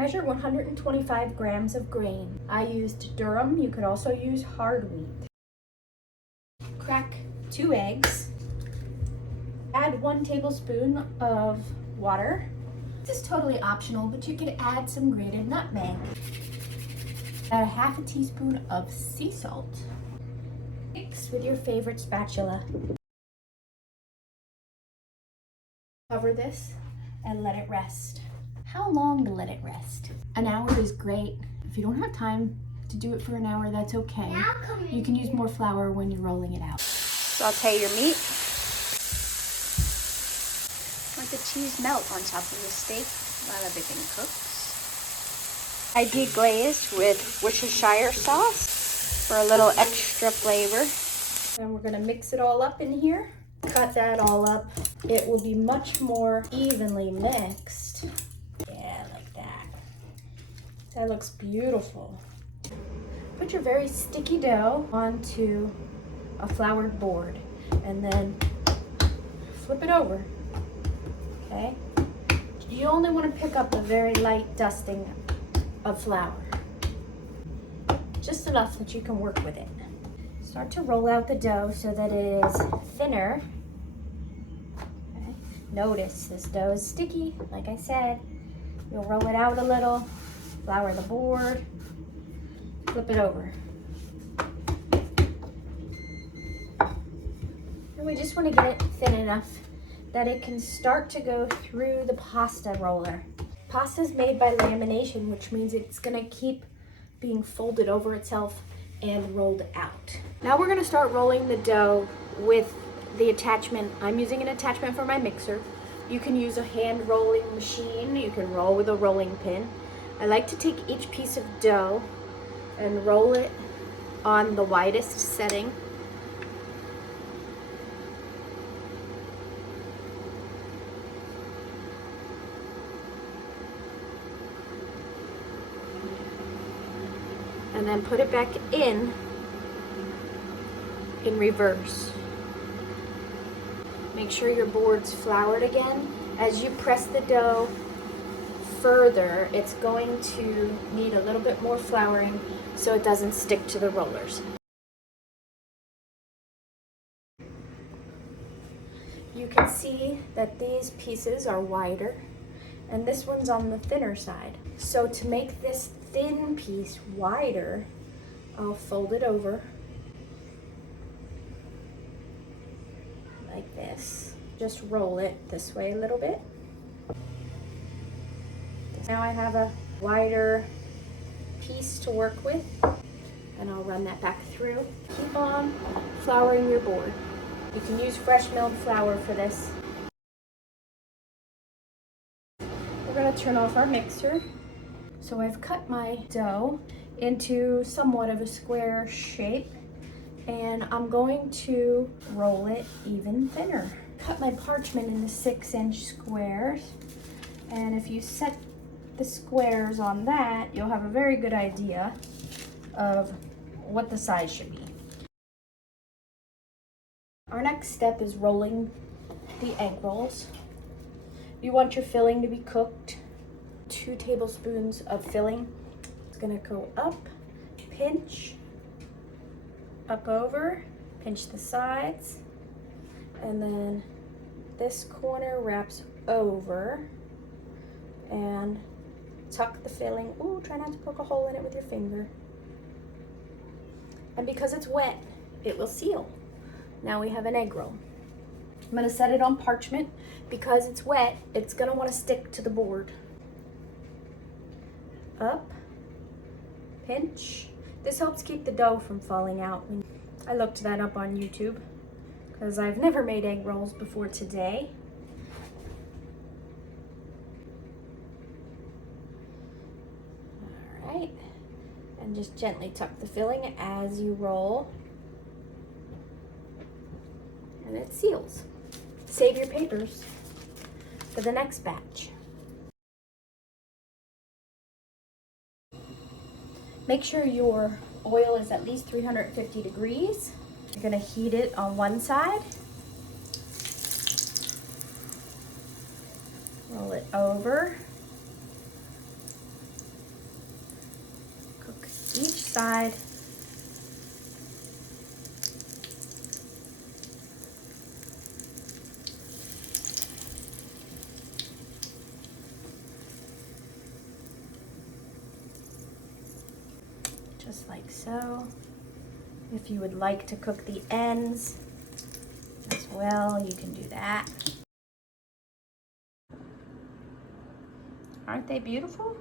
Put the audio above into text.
Measure 125 grams of grain. I used durum. You could also use hard wheat. Crack 2 eggs. Add 1 tablespoon of water. This is totally optional, but you could add some grated nutmeg. Add 1/2 teaspoon of sea salt. Mix with your favorite spatula. Cover this and let it rest. How long to let it rest? An hour is great. If you don't have time to do it for an hour, that's okay. You can use more flour when you're rolling it out. Saute your meat. Let the cheese melt on top of the steak while everything cooks. I deglazed with Worcestershire sauce for a little extra flavor. And we're gonna mix it all up in here. Cut that all up. It will be much more evenly mixed. Yeah, like that. That looks beautiful. Put your very sticky dough onto a floured board and then flip it over, okay? You only want to pick up a very light dusting of flour, just enough that you can work with it. Start to roll out the dough so that it is thinner. Okay. Notice this dough is sticky, like I said. You'll roll it out a little, flour the board, flip it over. And we just want to get it thin enough that it can start to go through the pasta roller. Pasta is made by lamination, which means it's going to keep being folded over itself and rolled out. Now we're going to start rolling the dough with the attachment. I'm using an attachment for my mixer. You can use a hand rolling machine. You can roll with a rolling pin. I like to take each piece of dough and roll it on the widest setting. And then put it back in reverse. Make sure your board's floured again. As you press the dough further, it's going to need a little bit more flouring so it doesn't stick to the rollers. You can see that these pieces are wider and this one's on the thinner side. So to make this thin piece wider, I'll fold it over like this. Just roll it this way a little bit. Now I have a wider piece to work with, and I'll run that back through. Keep on flouring your board. You can use fresh milled flour for this. We're going to turn off our mixer. So I've cut my dough into somewhat of a square shape, and I'm going to roll it even thinner. Cut my parchment into 6-inch squares, and if you set the squares on that, you'll have a very good idea of what the size should be. Our next step is rolling the egg rolls. You want your filling to be cooked. 2 tablespoons of filling. It's gonna go up, pinch, up over, pinch the sides, and then this corner wraps over and tuck the filling. Ooh, try not to poke a hole in it with your finger. And because it's wet, it will seal. Now we have an egg roll. I'm gonna set it on parchment. Because it's wet, it's gonna wanna stick to the board. Up, pinch. This helps keep the dough from falling out. I looked that up on YouTube because I've never made egg rolls before today. All right, and just gently tuck the filling as you roll, and it seals. Save your papers for the next batch. Make sure your oil is at least 350 degrees. You're gonna heat it on one side. Roll it over. side. Just like so. If you would like to cook the ends as well, you can do that. Aren't they beautiful?